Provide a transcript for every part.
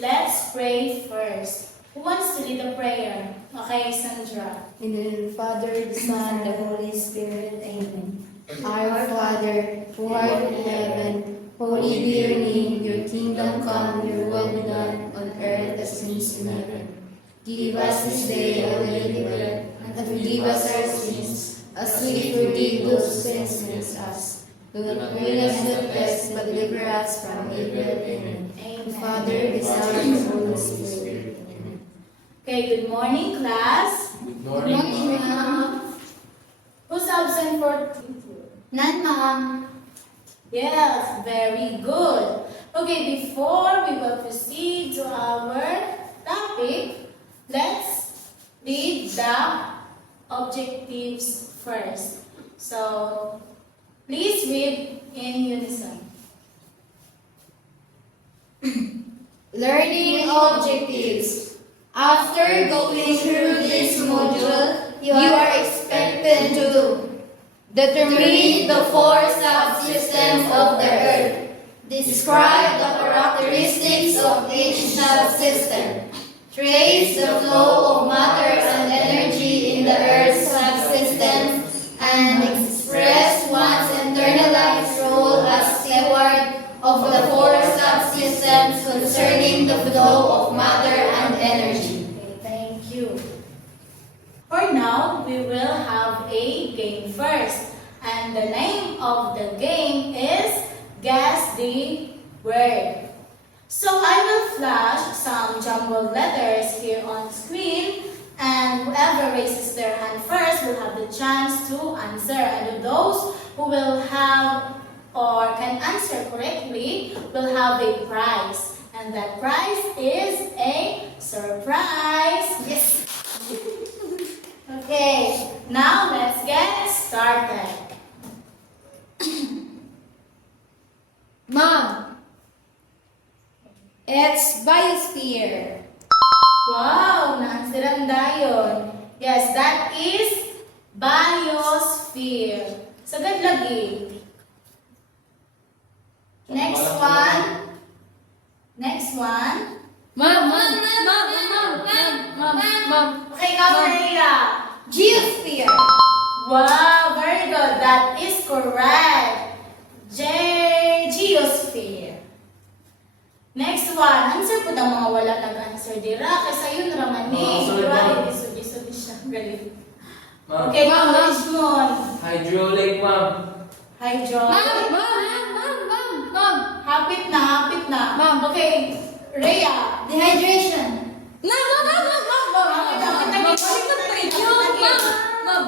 Let's pray first. Who wants to lead the prayer? Okay, Sandra. In the name of the Father, the Son, the Holy Spirit. Amen. Our Father, who art in heaven, holy be your name. Your kingdom come, your will be done, on earth as it is in heaven. Give us this day our daily bread, and forgive us our sins, as we forgive those who sin against us. Do not bring us into test, but deliver us from evil. Amen. The Father, the Son, and the Holy Spirit. Amen. Okay, good morning, class. Good Good morning, ma'am. Who's absent for None, ma'am. Yes, very good. Okay, before we will proceed to our topic, let's read the objectives first. So, please read in unison. Learning objectives. After going through this module, you are expected to determine the four subsystems of the Earth. Describe the characteristics of each subsystem. Trace the flow of matter and energy in the Earth's subsystem and express one's internalized role as steward of the four subsystems concerning the flow of matter and energy. Okay, thank you. For now, we will have a game first. And the name of the game is Guess the Word. So I will flash some jumbled letters here on screen, and whoever raises their hand first will have the chance to answer. And those who will have or can answer correctly will have a prize. And that prize is a surprise. Yes. Okay, now let's get started. Mom, it's biosphere. Wow, naansiran dayon. Yes, that is biosphere. Sagad lagi. Next one. Next one. Mom. Okay, Maria. Geosphere. Wow, very good. That is correct. Geosphere. Next one. Answer po ang mga wala nag-answer dira. Kasi yun raman ni. Sorry, ma'am. Isod siya. Galing. Ma'am. Okay, Ma'am, ma'am. Richmond. Hydraulic, ma'am. Hydro. Mom. Hapit na. Ma'am. Okay, Rhea. Dehydration.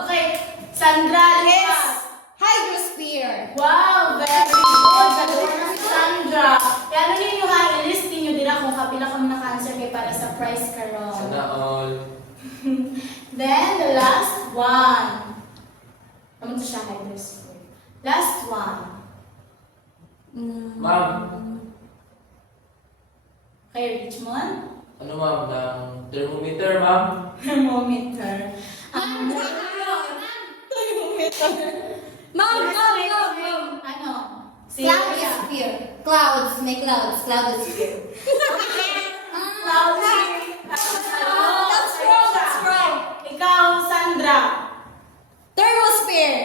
Okay, Sandra. Yes. Hydrosphere. Wow, very good. Galing na si Sandra. Kaya ano ninyo ha, i-list ninyo din kung kapila kami naka-answer kay para sa prize karon. Sana all. Then, the last one. Ano to siya, hydrosphere? Last one. Ma'am. Okay, Richmond. Ano ma'am? Ng thermometer, ma'am? Thermometer. Thermometer. Ano? Si Cloudosphere. Clouds. May clouds. Cloudosphere. That's wrong. Ikaw, Sandra. Thermosphere.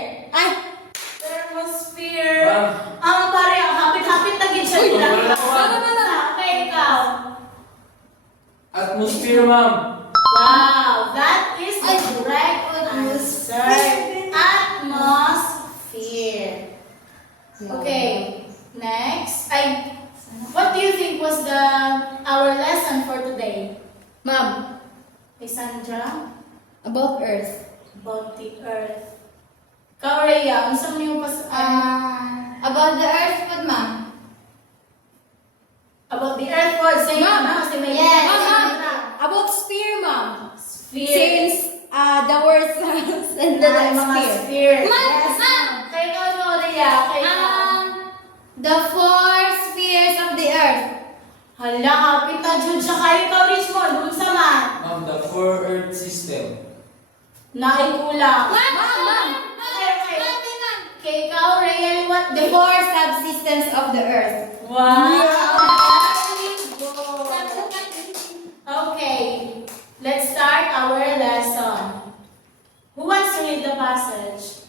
Thermosphere. Ma'am. Ang pare, ang hapit-hapit na gid siya. Uy, wala na, Okay, ikaw. Atmosphere, ma'am. Wow, that is the Ay, correct answer. Atmosphere. Okay, next. What do you think was our lesson for today? Mom, Hey, Sandra, about Earth. about the earth. Ikaw, Rhea, ano sa mga About the Earth, what, Mom? about the earth world, say Ma'am. no, si May. Yes. Sandra. About sphere, Mom. Sphere. Since the word and the Na, mga sphere. sphere. Ma'am, Yes. ma'am. Kaya ikaw, no, Rhea. Kaya ikaw. The four spheres of the Earth. Hala, hapit na dyan siya. Kaya ikaw, Richmond, dun sa man. Ma'am, the four earth system. Naikulang. Ma'am. Okay. Kaya ikaw, Rhea, what The four subsystems of the Earth. Wow! Yeah. Very good. our lesson. Who wants to read the passage?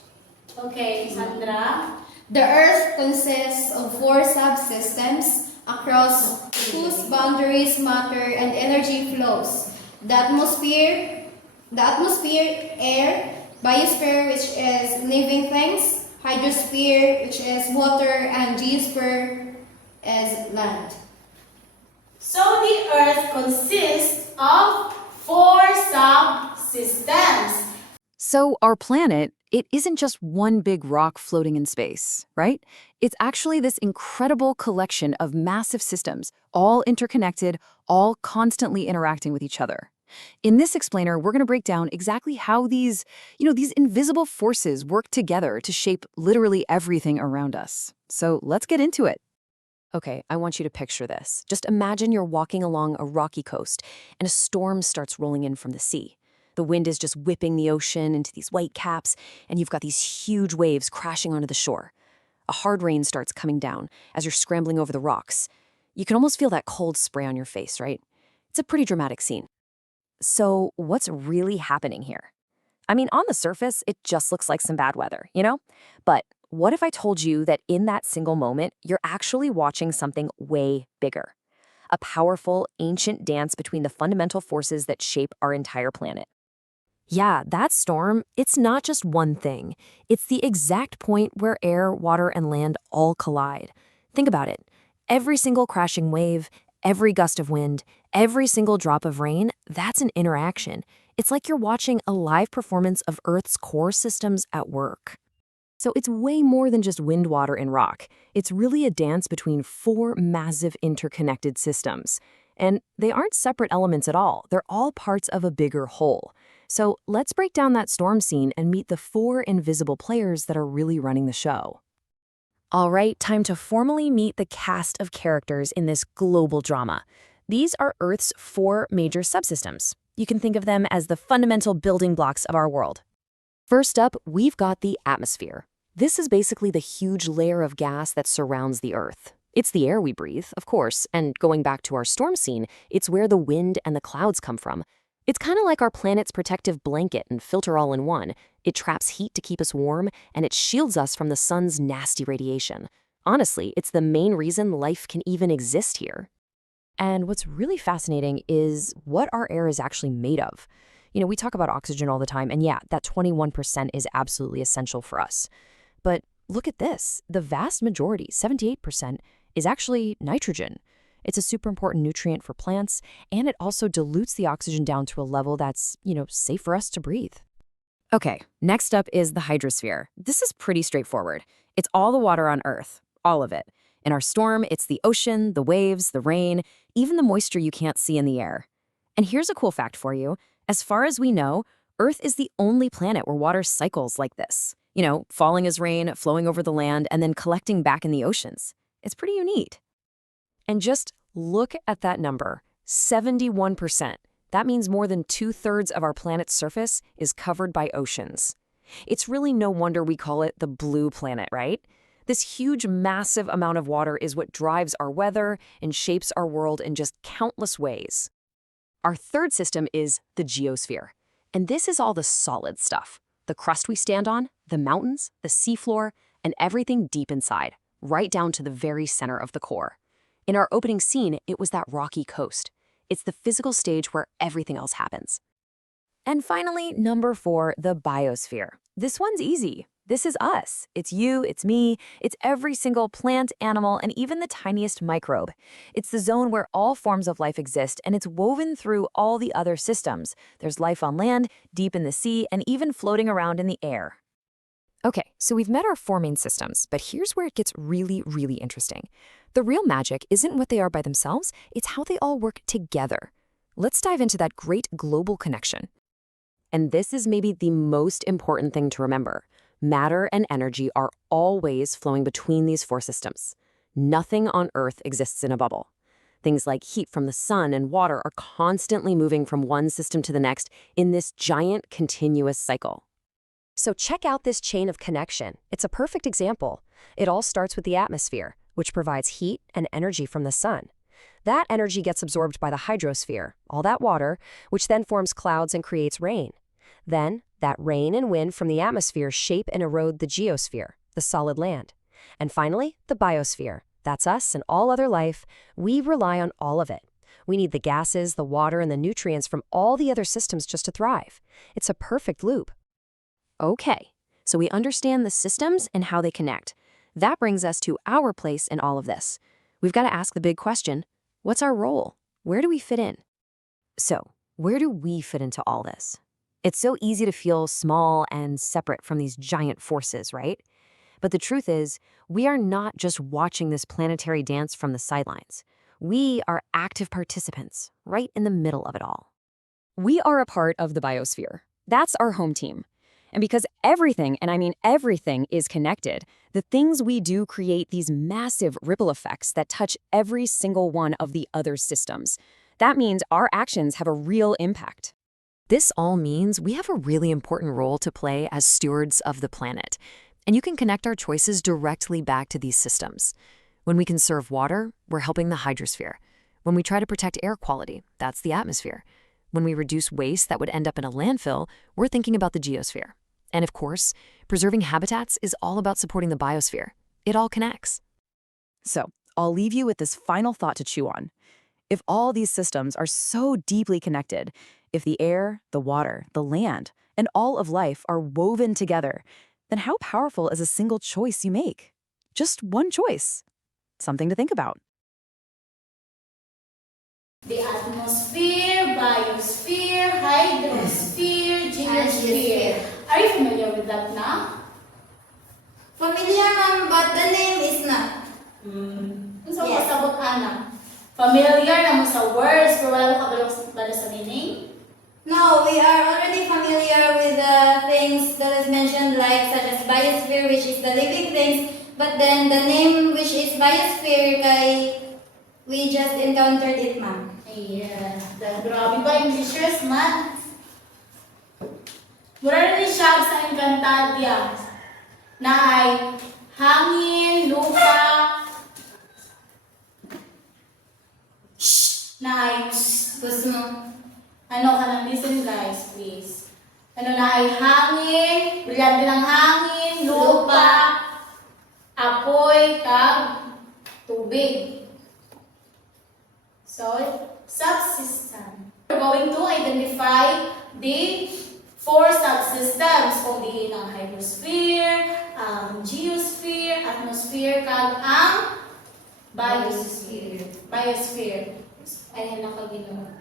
Okay, Sandra. The Earth consists of 4 subsystems across whose boundaries matter and energy flows. The atmosphere, air, biosphere, which is living things, hydrosphere, which is water, and geosphere is land. So the Earth consists of 4 subsystems. So our planet, it isn't just one big rock floating in space, right? It's actually this incredible collection of massive systems, all interconnected, all constantly interacting with each other. In this explainer, we're going to break down exactly how these invisible forces work together to shape literally everything around us. So let's get into it. Okay, I want you to picture this. Just imagine you're walking along a rocky coast and a storm starts rolling in from the sea. The wind is just whipping the ocean into these white caps, and you've got these huge waves crashing onto the shore. A hard rain starts coming down as you're scrambling over the rocks. You can almost feel that cold spray on your face, right? It's a pretty dramatic scene. So what's really happening here? I mean, on the surface, it just looks like some bad weather, you know? But what if I told you that in that single moment, you're actually watching something way bigger? A powerful, ancient dance between the fundamental forces that shape our entire planet. Yeah, that storm, it's not just one thing. It's the exact point where air, water, and land all collide. Think about it. Every single crashing wave, every gust of wind, every single drop of rain, that's an interaction. It's like you're watching a live performance of Earth's core systems at work. So it's way more than just wind, water, and rock. It's really a dance between 4 massive interconnected systems. And they aren't separate elements at all. They're all parts of a bigger whole. So let's break down that storm scene and meet the 4 invisible players that are really running the show. All right, time to formally meet the cast of characters in this global drama. These are Earth's 4 major subsystems. You can think of them as the fundamental building blocks of our world. First up, we've got the atmosphere. This is basically the huge layer of gas that surrounds the Earth. It's the air we breathe, of course, and going back to our storm scene, it's where the wind and the clouds come from. It's kind of like our planet's protective blanket and filter all in one. It traps heat to keep us warm, and it shields us from the sun's nasty radiation. Honestly, it's the main reason life can even exist here. And what's really fascinating is what our air is actually made of. You know, we talk about oxygen all the time, and yeah, that 21% is absolutely essential for us. But look at this. The vast majority, 78%, is actually nitrogen. It's a super important nutrient for plants, and it also dilutes the oxygen down to a level that's, safe for us to breathe. Okay, next up is the hydrosphere. This is pretty straightforward. It's all the water on Earth, all of it. In our storm, it's the ocean, the waves, the rain, even the moisture you can't see in the air. And here's a cool fact for you. As far as we know, Earth is the only planet where water cycles like this. Falling as rain, flowing over the land, and then collecting back in the oceans. It's pretty unique. And just look at that number, 71%. That means more than 2/3 of our planet's surface is covered by oceans. It's really no wonder we call it the blue planet, right? This huge, massive amount of water is what drives our weather and shapes our world in just countless ways. Our third system is the geosphere. And this is all the solid stuff. The crust we stand on, the mountains, the seafloor, and everything deep inside, right down to the very center of the core. In our opening scene, it was that rocky coast. It's the physical stage where everything else happens. And finally, number 4, the biosphere. This one's easy. This is us. It's you, it's me, it's every single plant, animal, and even the tiniest microbe. It's the zone where all forms of life exist, and it's woven through all the other systems. There's life on land, deep in the sea, and even floating around in the air. Okay, so we've met our 4 main systems, but here's where it gets really, really interesting. The real magic isn't what they are by themselves, it's how they all work together. Let's dive into that great global connection. And this is maybe the most important thing to remember. Matter and energy are always flowing between these 4 systems. Nothing on Earth exists in a bubble. Things like heat from the sun and water are constantly moving from one system to the next in this giant continuous cycle. So check out this chain of connection. It's a perfect example. It all starts with the atmosphere, which provides heat and energy from the sun. That energy gets absorbed by the hydrosphere, all that water, which then forms clouds and creates rain. Then, that rain and wind from the atmosphere shape and erode the geosphere, the solid land. And finally, the biosphere. That's us and all other life. We rely on all of it. We need the gases, the water, and the nutrients from all the other systems just to thrive. It's a perfect loop. Okay, so we understand the systems and how they connect. That brings us to our place in all of this. We've got to ask the big question, what's our role? Where do we fit in? So, where do we fit into all this? It's so easy to feel small and separate from these giant forces, right? But the truth is, we are not just watching this planetary dance from the sidelines. We are active participants, right in the middle of it all. We are a part of the biosphere. That's our home team. And because everything, and I mean everything, is connected, the things we do create these massive ripple effects that touch every single one of the other systems. That means our actions have a real impact. This all means we have a really important role to play as stewards of the planet. And you can connect our choices directly back to these systems. When we conserve water, we're helping the hydrosphere. When we try to protect air quality, that's the atmosphere. When we reduce waste that would end up in a landfill, we're thinking about the geosphere. And of course, preserving habitats is all about supporting the biosphere. It all connects. So, I'll leave you with this final thought to chew on. If all these systems are so deeply connected, if the air, the water, the land, and all of life are woven together, then how powerful is a single choice you make? Just one choice. Something to think about. The atmosphere, biosphere, hydrosphere, geosphere. Are you familiar with that now? Familiar, ma'am, but the name is not. So, Yes. pasabot ana. Familiar na mo sa words, pero wala mo kabalo sa meaning? No, we are already familiar with the things that is mentioned, like such as biosphere, which is the living things. But then the name, which is biosphere, we just encountered it, ma'am. Yeah. Grabe ba, Englishers man? Mura rin siya sa Encantadia na ay hangin, lupa, na ay Gusto mo? ano ka lang, listen guys, please. Ano na ay hangin, brilyante ng hangin, lupa, apoy, kag, tubig. So, subsystem. We're going to identify the 4 subsystems kung diin ang hydrosphere, ang geosphere, atmosphere, kag ang biosphere. Biosphere. Ayan na kaginawa.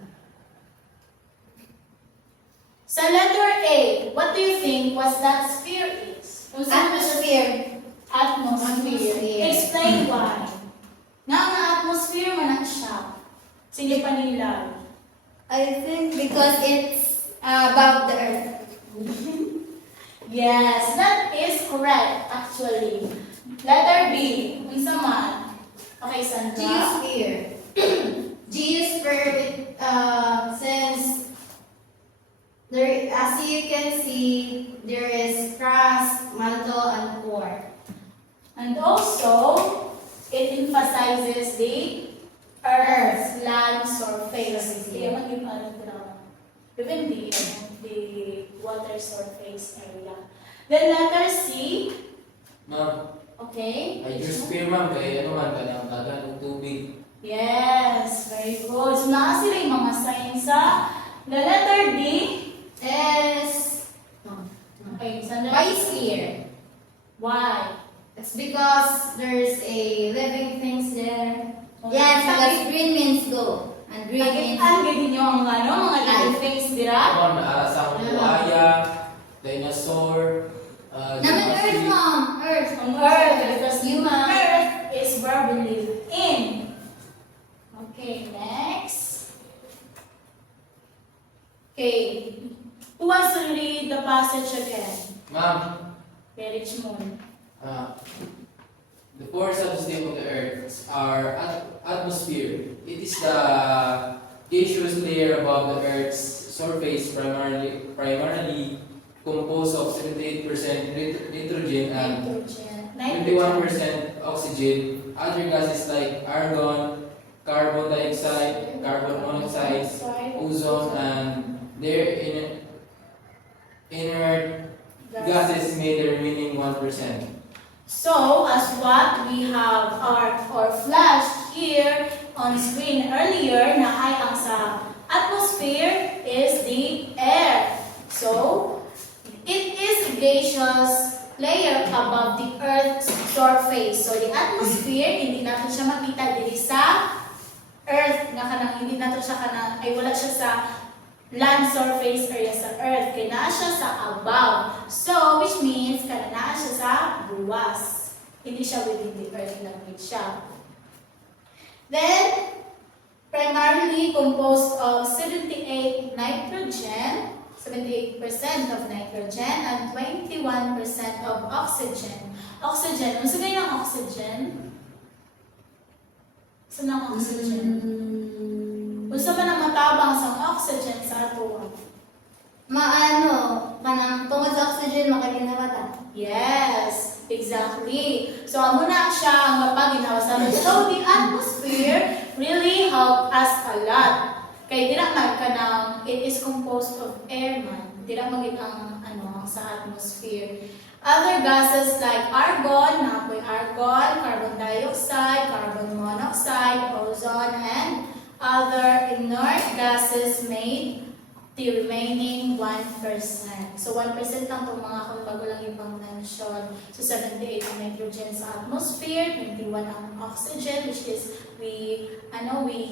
Sa letter A, what do you think was that sphere is? Kung saan ba siya- Atmosphere. Atmosphere. Explain why. Nga nga atmosphere man siya. Sige pa nila. I think because it's above the earth. Yes, that is correct actually. Letter B, unsa man? Okay, Sandra. Geosphere. Geosphere, since there, as you can see, there is crust, mantle, and core. And also, it emphasizes the Earth's land surface. Kaya maging ano na, even the water surface area. Then letter C, Ma'am, okay? hydrosphere ma'am, kaya ano man, kanang dagat ng tubig. Yes, very good. So, naa sila yung mga signs sa the letter D Is okay, Sandra. biosphere. Why? It's because there's a living things there. Okay. Yes, because green means go. And green means Ang gawin nyo ang ano, mga living things dira? Ma'am, sa buhaya, dinosaur, naman Earth, mom. Earth. On Earth, because Human. Earth is where we live in. Okay, next. Okay, who wants to read the passage again? Ma'am, Okay, Richmond. the 4 subsystems of the Earth are atmosphere. It is the gaseous layer above the Earth's surface, primarily composed of 78% nitrogen and Nitrogen. 21% oxygen. Other gases like argon, carbon dioxide, carbon monoxide, ozone, and their inert gases made the remaining 1%. So, as what we have or flashed here on screen earlier na ay ang sa atmosphere is the air. So, it is a gaseous layer above the Earth's surface. So, the atmosphere, hindi natin siya makita diri sa Earth, nga kanang hindi natin siya kanang, ay wala siya sa land surface area sa Earth. Kaya naa siya sa above. So, which means, kana naa siya sa buwas. Hindi siya within the Earth, nag-meet siya. Then, primarily composed of 78% of nitrogen and 21% of oxygen. Oxygen, ano sabihin ng oxygen? Saan ang oxygen? Gusto ba na matabang sa oxygen sa ato? Maano, kanang tungod sa oxygen makaginabata. Yes, exactly. So, amo na siya ang mapaginawa sa atin. So, the atmosphere really helped us a lot. Kaya dira man ka ng, it is composed of air man. Dira maging ang, ang sa atmosphere. Other gases like argon, napoy argon, carbon dioxide, carbon monoxide, ozone, and other inert gases made the remaining 1%. So 1% lang itong mga kung bago lang ibang mention. So 78 ang nitrogen sa atmosphere, 21 ang oxygen, which is we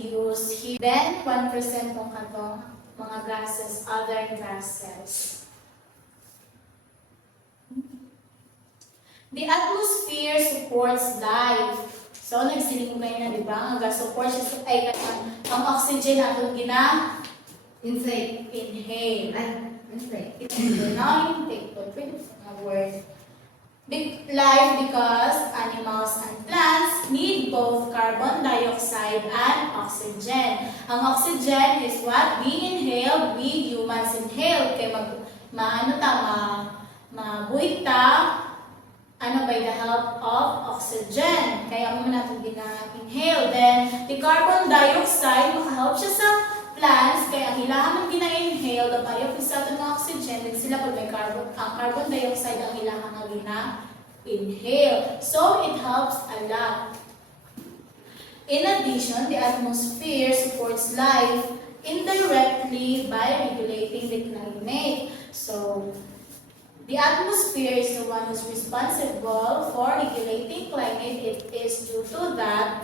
use here. Then 1% tong katong mga gases, other gases. The atmosphere supports life. So nagsiling kayo na, di ba? Ang support siya ang oxygen atong Inside. inhale. Inside. Now intake, but with a word. Life because animals and plants need both carbon dioxide and oxygen. Ang oxygen is what we inhale, we humans inhale. Kaya mabuhay ta, by the help of oxygen. Kaya mo natin gina-inhale. Then, the carbon dioxide, makahelp siya sa plants, kaya ang ilahang gina-inhale, dapayo po sa atin ng oxygen, then sila pag may carbon dioxide ang ilahang gina-inhale. So, it helps a lot. In addition, the atmosphere supports life indirectly by regulating the climate. So, the atmosphere is the one who's responsible for regulating climate. It is due to that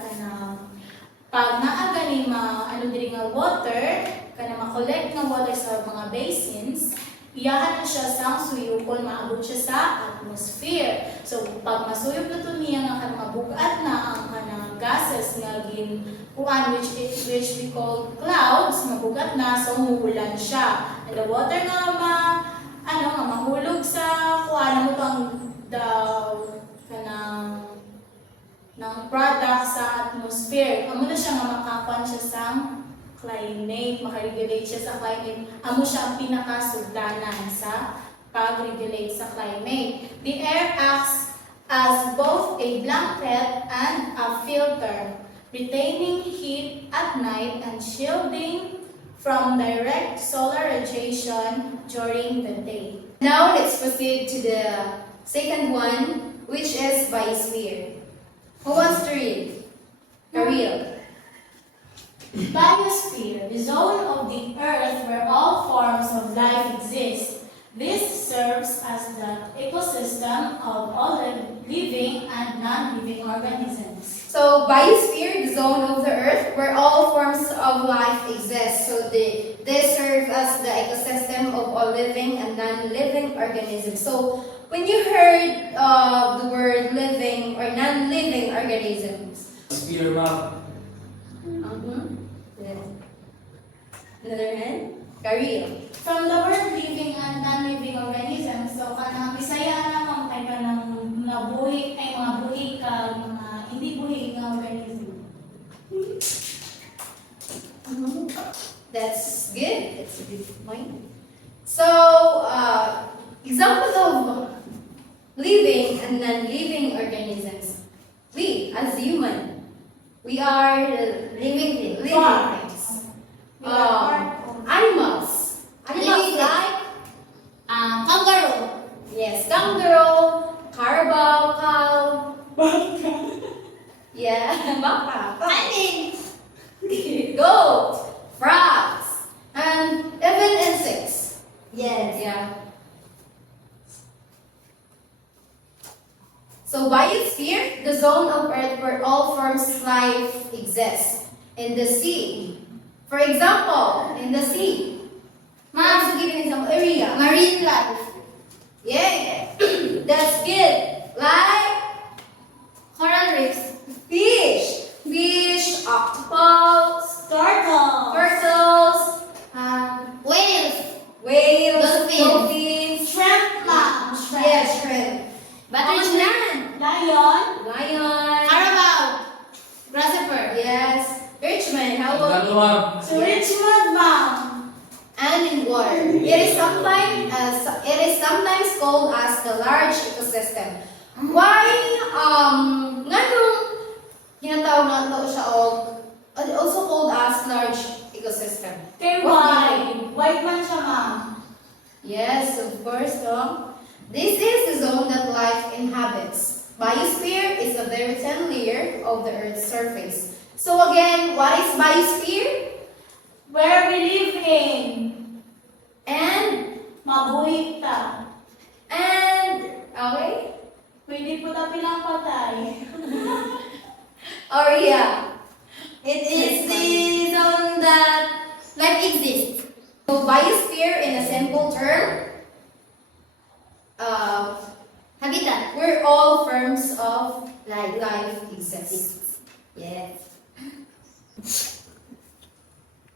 pag naa gani diri nga water, kana ma-collect nga water sa mga basins, iyahan na siya sang suyupon, maabot siya sa atmosphere. So pag masuyop na to niya nga kana mabugat na ang kanang gases nga which we call clouds, mabugat na, so muulan siya. And the water nga mahulog sa mo to ang ng product sa atmosphere. Amo na siya nga makakuan siya sa climate, makaregulate siya sa climate. Amo siya ang pinakasugdanan sa pag-regulate sa climate. The air acts as both a blanket and a filter, retaining heat at night and shielding from direct solar radiation during the day. Now let's proceed to the second one, which is biosphere. Who wants to read? Ariel. Biosphere, the zone of the earth where all forms of life exist. This serves as the ecosystem of all living and non-living organisms. So biosphere, the zone of the earth where all forms of life exist. So they serve as the ecosystem of all living and non-living organisms. So when you heard the word living or non-living organisms, Sphere map. Another hand, Ariel. From the word living and non-living organisms, so kanang Bisaya naman kay kanang nabuhi ay mga buhi ka mga hindi buhi nga organism. That's good. That's a good point. So, examples of living and non-living organisms. We, as human, We are living Farm. things. We are Animals. Animals Living like kangaroo. yes, kangaroo, carabao, cow. Yeah, baka. Goat, frogs, and even insects. Yes. Yeah. So biosphere, the zone of Earth where all forms of life exist. In the sea. For example, in the sea. Ma'am, to give an example, area. Marine life. Yeah. That's good. Like Coral reefs. fish. Fish, octopus, Turtle. turtles, Whales. whales, Dolphins. dolphins, Shrimp. Ma'am. Shrimp. yeah, shrimp. Lion. Lion. Lion. Carabao. Grasshopper. Yes. Richmond, how about Ano ma'am? So Richmond, ma'am. and in water? It is sometimes called as the large ecosystem. Why nganong tinatawag nato siya og also called as large ecosystem? Kay What do you white. White man siya, ma'am. Yes, of course, no? This is the zone that life inhabits. Biosphere is a very thin layer of the Earth's surface. So again, what is biosphere? Where we live in. And Mabuhay ta. okay? Pwede po ta pinapatay. Or yeah. It is the zone that life exists. So biosphere in a simple term, Habitat. where all forms of life exist. Yes.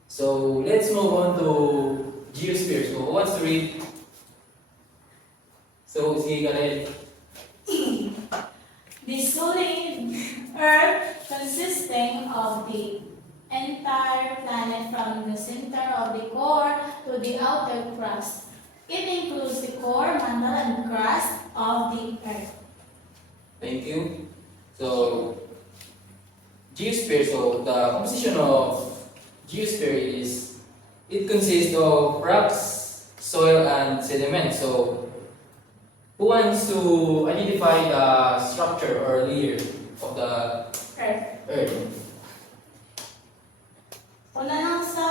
So let's move on to geosphere. So who wants to read? So sige ka rin. The solid Earth consisting of the entire planet from the center of the core to the outer crust. It includes the core, mantle, and crust of the Earth. Thank you. So geosphere. So the composition of geosphere is it consists of rocks, soil, and sediment. So who wants to identify the structure or layer of the Earth. Earth? Una lang sa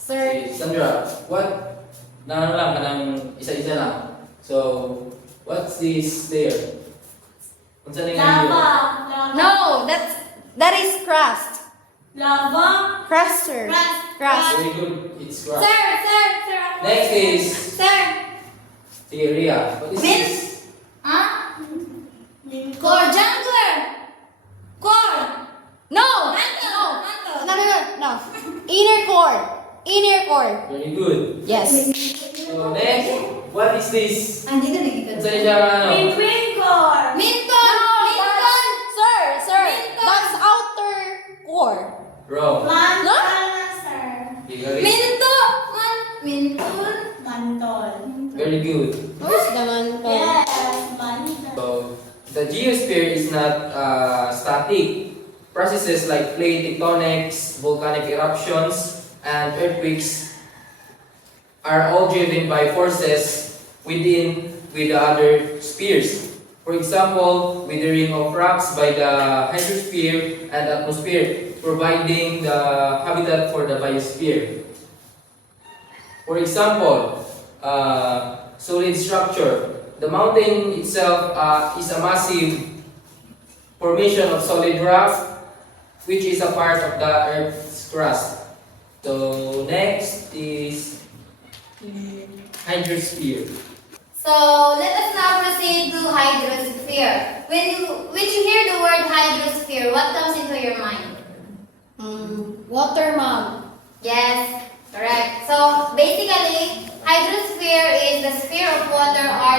Sir, Sandra, what? Na ano lang, kanang isa-isa lang. So, what's this layer? Kung saan yung lava. layer? Lava. no, that is crust. Lava. Cruster. Crust. Very good. It's crust. Sir. Next is, Sir. sige, Ria. What is this? Ah? Core. Jungler. Core. No. Mantle. No. Inner core. Very good. Yes. So, next, what is this? Andi na Kung saan siya, ano? Twin core. Minton. Sir. That's outer core. Wrong. Mantle No? na, sir. Sige, Ria. Minton. Mantle. Very good. Where's the manton? Yes, mantle. So, the geosphere is not static. Processes like plate tectonics, volcanic eruptions, and earthquakes are all driven by forces with the other spheres. For example, withering of rocks by the hydrosphere and atmosphere, providing the habitat for the biosphere. For example, solid structure. The mountain itself is a massive formation of solid rock, which is a part of the Earth's crust. So next is hydrosphere. So let us now proceed to hydrosphere. When you hear the word hydrosphere, what comes into your mind? Water, ma'am. Yes, correct. So basically, hydrosphere is the sphere of water or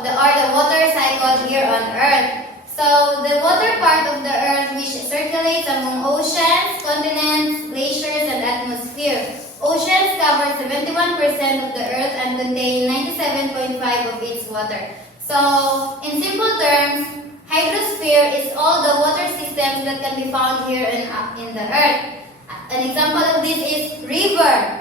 the water cycle here on Earth. So the water part of the Earth which circulates among oceans, continents, glaciers, and atmosphere. Oceans cover 71% of the Earth and contain 97.5% of its water. So in simple terms, hydrosphere is all the water systems systems that can be found here in the earth. An example of this is river.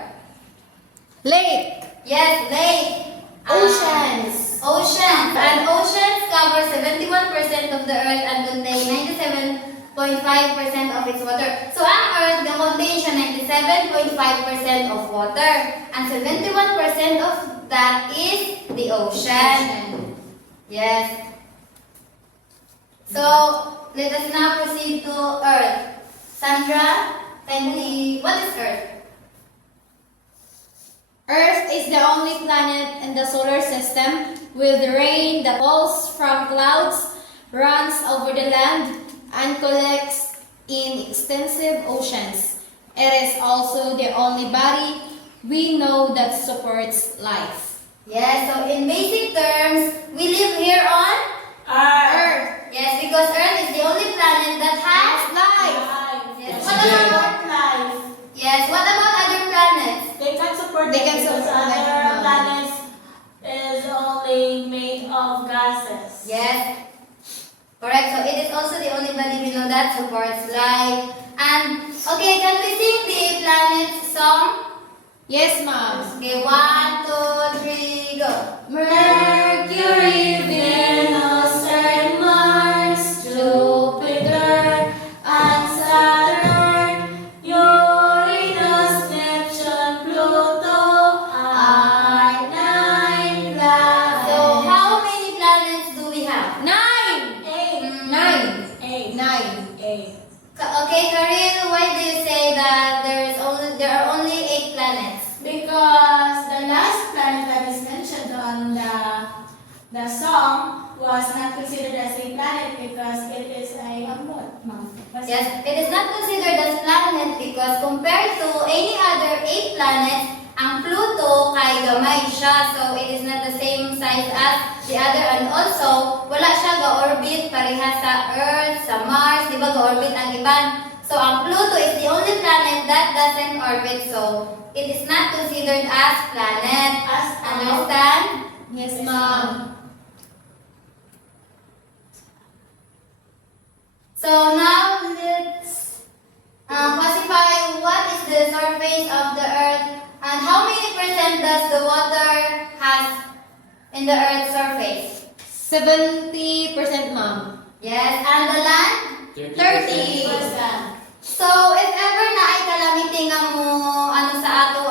Lake. Yes, lake. Oceans. Oceans. And oceans cover 71% of the earth and contain 97.5% of its water. So ang earth contain siya 97.5% of water. And 71% of that is the ocean. Yes. So, let us now proceed to earth. Sandra, kindly, what is earth? Earth is the only planet in the solar system with rain that falls from clouds, runs over the land, and collects in extensive oceans. It is also the only body we know that supports life. Yes, so in basic terms, we live here on Earth. Yes, because Earth is the only planet that has Life. Yes. Oxygen. What about other planets? They can support They it can because support life. other planets is only made of gases. Yes. Correct. So it is also the only body we know that supports life. And okay, can we sing the planet's song? Yes, ma'am. Okay, 1, 2, 3, go. Mercury, Venus and Mars, Jupiter and Saturn, Uranus, Neptune, Pluto are 9 planets. So how many planets do we have? 9. 9. 8. 9. Okay, Karil, why do you say that there are only 8 planets? Because the last planet that is mentioned on the song was not considered as a planet because it is a what, Ma'am? Yes, it is not considered as planet because compared to any other 8 planets, ang Pluto kay gamay siya. So it is not the same size as the other, and also wala siya ga-orbit parehas sa Earth, sa Mars, di ba ga-orbit ang iban. So ang Pluto is the only planet that doesn't orbit, so it is not considered as planet. Understand? Yes, ma'am. So now let's classify what is the surface of the Earth and how many percent does the water has in the Earth's surface. 70%, ma'am. Yes, and the land? 30. So if ever na ay calamity nga mo ano sa ato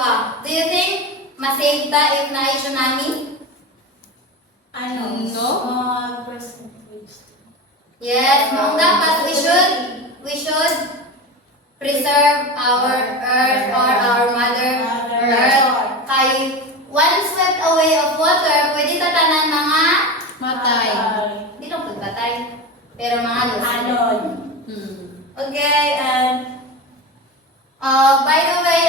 do you think masave ta if na ay tsunami? Ano? No. Small percentage. Yes, mong dapat we should preserve our earth or our mother earth. Kay once swept away of water, pwede tatanan mga Matay. Hindi lang pagbatay, pero mga lost. Anod. Okay, and by the way,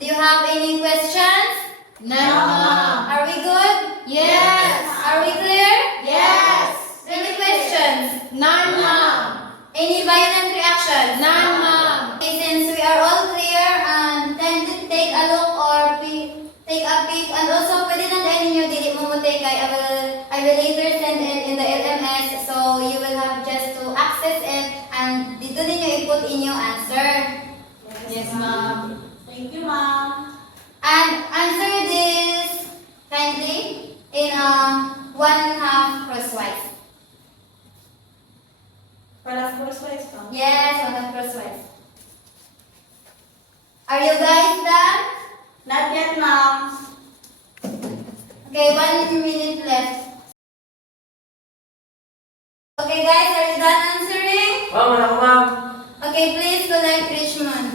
do you have any questions? None, ma'am. Are we good? Yes. Are we clear? Yes. Any questions? None, ma'am. Any violent reactions? None, ma'am. Okay, since we are all clear, kindly take a look or take a peek, and also pwede na dahil ninyo dili mo take I will later send it in the LMS, so you will have just to access it and dito ninyo i-put in your answer. Yes, ma'am. Thank you, Ma'am. And answer this kindly in 1/2 crosswise. Para crosswise pa. Yes, 1/2 crosswise. Are you guys done? Not yet, Ma'am. Okay, 1 minute left. Okay guys, are you done answering? Ma'am, ano ko, ma'am? Okay, please collect Richmond.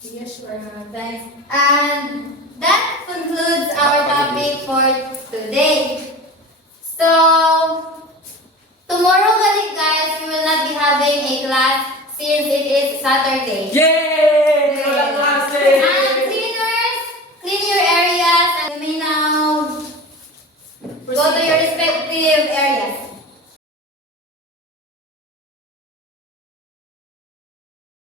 Yes, sure. Thanks. And that concludes our topic for today. So, tomorrow guys, we will not be having a class since it is Saturday. Yay! Walang klase! And cleaners, clean your areas and you may now go to your respective